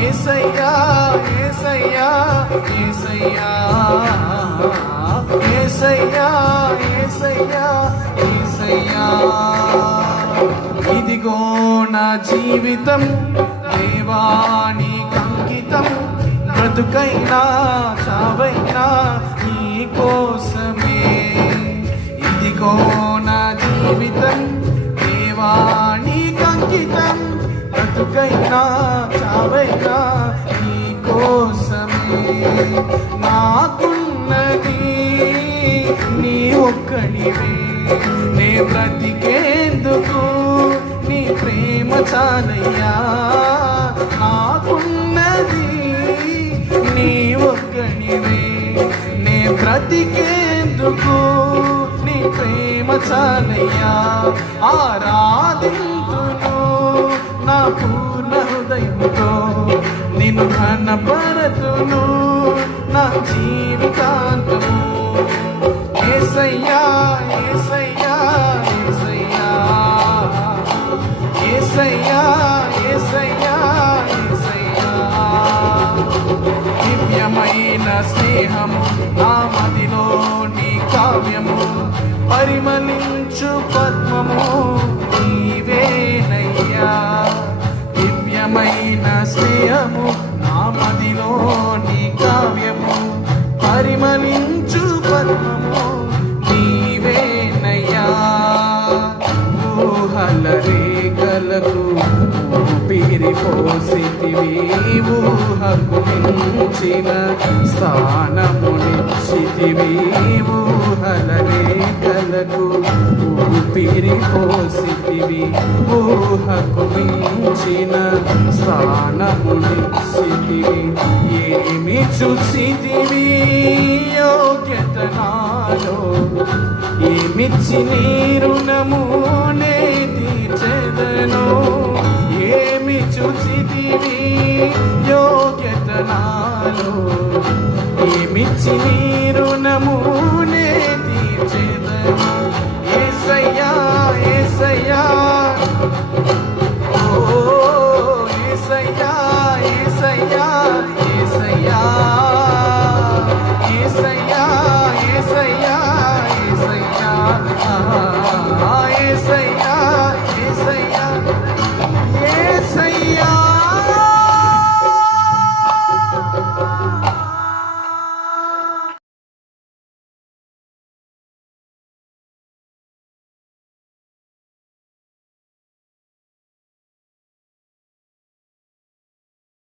యేసయ్యా యేసయ్యా యేసయ్యా యేసయ్యా యేసయ్యా యేసయ్యా ఇదిగో నా జీవితం దేవానికి అంకితం బ్రతుకైనా చావైనా నీ కోసమే ఇదిగో నా జీవితం దేవానికి అంకితం బ్రతుకైనా చావైనా నీ కోసమే నాకున్నది నీ ఒక్కడివే నే బ్రతికేందుకు నీ ప్రేమ చాలయ్యా నాకున్నది నీ ఒక్కడివే నే బ్రతికేందుకు నీ ప్రేమ చాలయ్యా ఆరాధింతును నా పూర్ణ హృదయంతో నిన్ను ఘనపరతును నా జీవితాంతము యేసయ్యా యేసయ్యా యేసయ్యా యేసయ్యా యేసయ్యా యేసయ్యా దివ్యమైన స్నేహము నా మదిలోని కావ్యము పరిమళించు పద్మము నీవేనయ్యా దివ్యమైన స్నేహము నా మదిలోని కావ్యము పరిమళించు పద్మము నీవేనయ్యా ఊహల రేఖలకు ఊపిరి పోసితివి ఊహకు మించిన స్థానమునిచ్చితివి ఊహల రేఖలకు ఊపిరి పోసితివి ఊహకు మించిన స్థానమునిచ్చితివి ఏమి చూసితివి యోగ్యత నాలో ఏమిచ్చి నీ రుణము నే తీర్చెదను ఏమి చూసితివి యోగ్యత నాలో ఏమిచ్చి నీ రుణము నే తీర్చెదను యేసయ్యా యేసయ్యా ఓ యేసయ్యా యేసయ్యా